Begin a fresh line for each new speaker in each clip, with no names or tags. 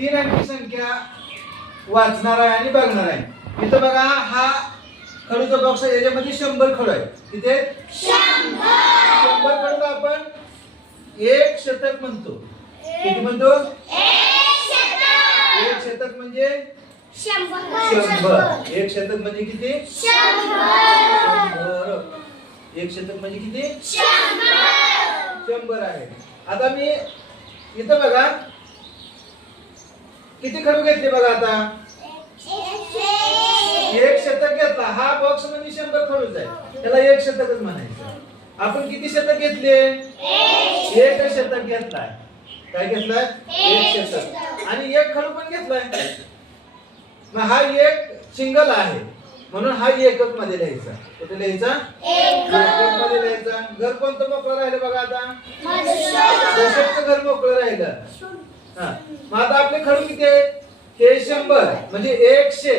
तीन अंकी संख्या वाचणार आहे आणि बघणार आहे. इथं बघा हा खडूचा बॉक्स आहे याच्यामध्ये शंभर खडू आहे तिथे शंभर खडूला आपण एक शतक म्हणतो. किती म्हणतो? एक शतक म्हणजे शंभर. एक शतक म्हणजे किती? शंभर. एक शतक म्हणजे किती? शंभर आहे. आता मी इथं बघा किती खडू घेतले बघा आता? एक शतक घेतला. हा बॉक्स म्हणजे शंभर खडूच आहे. त्याला एक शतकच म्हणायचं. आपण किती शतक घेतले? एक शतक घेतलाय. काय घेतलाय? एक शतक. आणि एक खडू पण घेतलाय. मग हा एक सिंगल आहे. म्हणून हा एककमध्ये लिहायचा. कुठे लिहायचा? एककमध्ये लिहायचा. घर कोणतं मोकळं राहिलं बघा आता. दशकचं घर मोकळं राहिलं. मग आता आपले खडू किती आहेत? हे शंभर म्हणजे एकशे.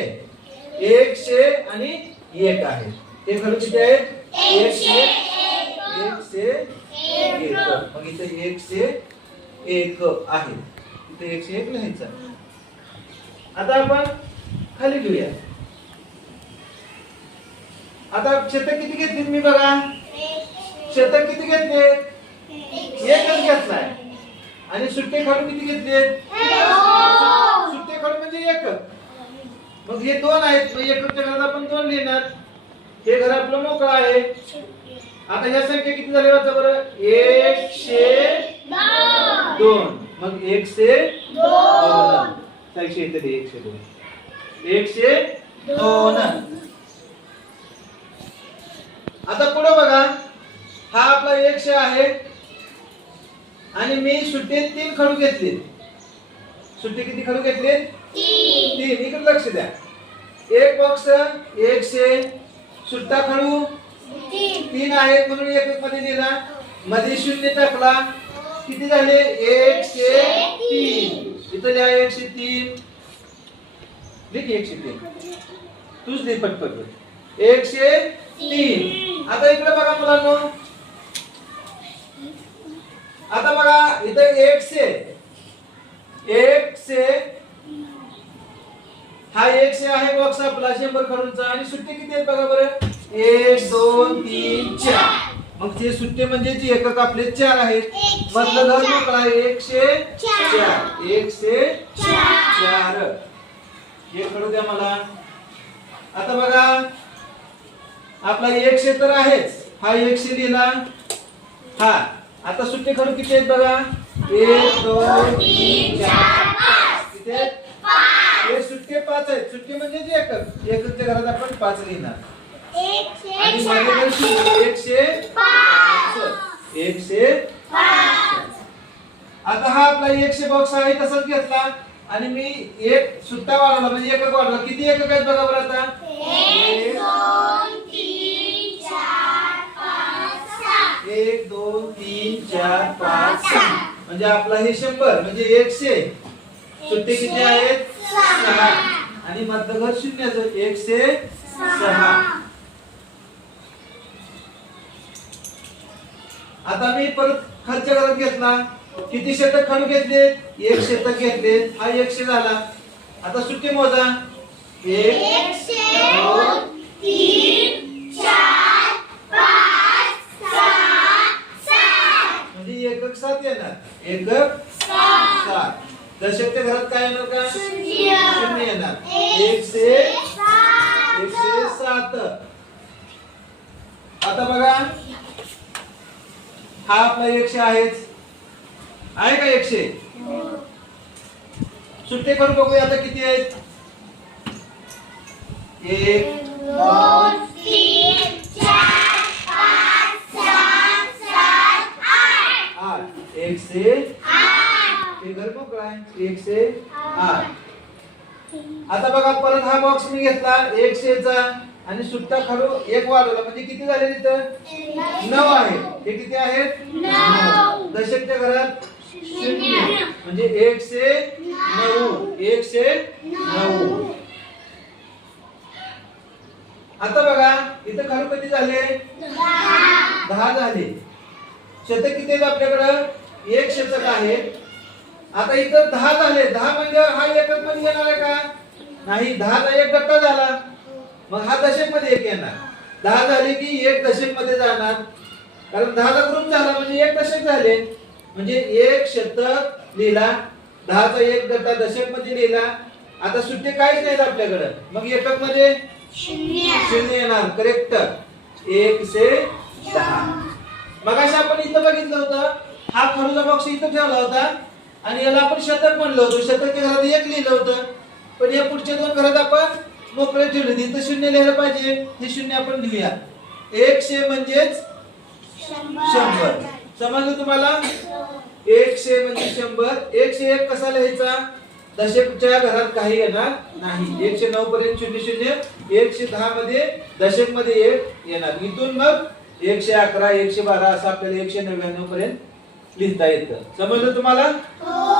एकशे आणि एक आहे. हे खडू किती आहेत? एकशे एकशे एक. मग इथे एकशे एक आहे. इथे एकशे एक लिहायचं. आता आपण खाली घेऊया. आता शतक किती घेतली मी बघा? शतक किती घेतले? एकच घेतलाय. आणि सुट्टे खडू किती घेतले? सुट्टे खडू म्हणजे एकच मग हे दोन आहेत एकच्या घरात आपण दोन लिहिणार हे घर आपलं मोकळं आहे. आता ह्या संख्या किती झाल्या वाचा बरं? एकशे दोन. मग एकशे दोन. एकशे एकशे दोन. एकशे दोन. आता पुढे बघा. हा आपला एकशे आहे. आणि मी सुट्टे तीन खडू घेतले. सुट्टे किती खडू घेतले? तीन. इकडे लक्ष द्या. एक बॉक्स एकशे सुट्टा खडू तीन. आहेत म्हणून एक मध्ये लिहिला मध्ये शून्य टाकला. किती झाले? एकशे तीन. इथं लिहा एकशे तीन. लिख एकशे तीन. तूच लिह पटपट. एकशे तीन. आता इकडे बघा मुलांनो. आता बघा इथं एक से एक से हा एकशे आहे बॉक्स आपला शंभर खडूंचा आणि सुट्टे किती आहेत बघा बरं? एक दोन तीन चार. मग ते सुट्टे म्हणजे जे एकक आपले चार आहेत. मधलं घर मोकळा एकशे चार. एकशे चार. एक कळू द्या मला. आता बघा आपला एकशे तर आहेच. हा एकशे लिहिला हा. आता सुट्टे खडू किती आहेत बघा? एक दोन तीन चार किती आहेत? हे सुट्टे पाच आहेत. सुट्टे म्हणजे जे एकक एककच्या घरात आपण पाच लिहिणार. आणि. एकशे पाच. एकशे आता हा आपला एकशे बॉक्स आहे तसाच घेतला. आणि मी एक सुट्टा वाढवला. म्हणजे एकक वाढवला. किती एकक आहेत बघा बरं आता? एक, एक दोन तीन चार पाच सहा. म्हणजे आपला हे शंभर म्हणजे एकशे. सुट्टे किती आहेत? सहा. आणि शून्याचं एकशे सहा. आता मी परत खालच्या घरात घेतला. किती शतक खडू घेतले? एक शतक घेतले. हा एकशे झाला. आता सुट्टी मोजा. एक दोन म्हणजे एकक सात एकक सात. दशकच्या घरात काय येणार का? शून्य. येणार. एकशे एकशे सात. आता बघा. हा आपला एकशे आहेच. आहे का एकशे? सुट्टे करून बघूया आता किती आहेत. एक एकशे घर मोकळं आहे एकशे आठ. आता बघा परत हा बॉक्स मी घेतला एकशेचा आणि सुट्टा खडू एक वाढवला. म्हणजे किती झाले तिथं? नऊ. आहे. हे किती आहेत. दशकच्या घरात शून्य. म्हणजे एकशे नऊ. एकशे नऊ. आता बघा इथं खडू किती झाले? दहा झाले. शतक किती आहेत आपल्याकडं? एक शतक आहे. आता इथं दहा झाले. दहा म्हणल्यावर हा एककमध्ये येणार आहे का? नाही दहाचा एक गट्टा झाला. मग हा दशकमध्ये एक येणार. दहा झाले की एक दशकमध्ये जाणार. कारण दहाचा ग्रुप झाला म्हणजे एक दशक झाले. म्हणजे एक शतक लिहिला. दहाचा एक गट्टा दशकमध्ये लिहिला. आता सुट्टे काहीच नाहीत आपल्याकडे. मग एककमध्ये शून्य येणार. करेक्ट एक से दहा. मग आपण इथं बघितलं होतं. हा खरूचा बॉक्स इथं ठेवला होता. आणि याला आपण शतक म्हणलं होतं. शतकच्या घरात एक लिहिलं होतं. पण या पुढच्या दोन घरात आपण मोकळे ठेवले. होते. इथं शून्य लिहायला पाहिजे. हे शून्य आपण लिहूया. एकशे म्हणजेच शंभर. समजलं तुम्हाला? एकशे म्हणजे शंभर. एकशे एक कसा लिहायचा? दशकच्या घरात काही येणार नाही. एकशे नऊ पर्यंत शून्य शून्य. एकशे दहा मध्ये दशकमध्ये एक येणार. इथून मग एकशे अकरा एकशे बारा असं आपल्याला एकशे नव्याण्णव पर्यंत लिहिता येतं. समजलं तुम्हाला? हो.